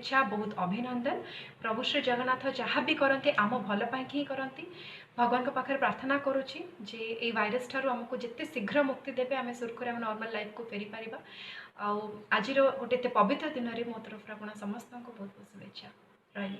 शुभेच्छा, बहुत अभिनंदन। प्रभु श्री जगन्नाथ जहाँ भी करते आम भल पाई ही करती। भगवान पाखे प्रार्थना करुच्ची जे ये भाइरस ठारू आमको जिते शीघ्र मुक्ति देवे आम सुरखुर आम नॉर्मल लाइफ को फेरी पारिबा। आज गोटे पवित्र दिन में मो तरफ समस्त को बहुत बहुत शुभेच्छा रही।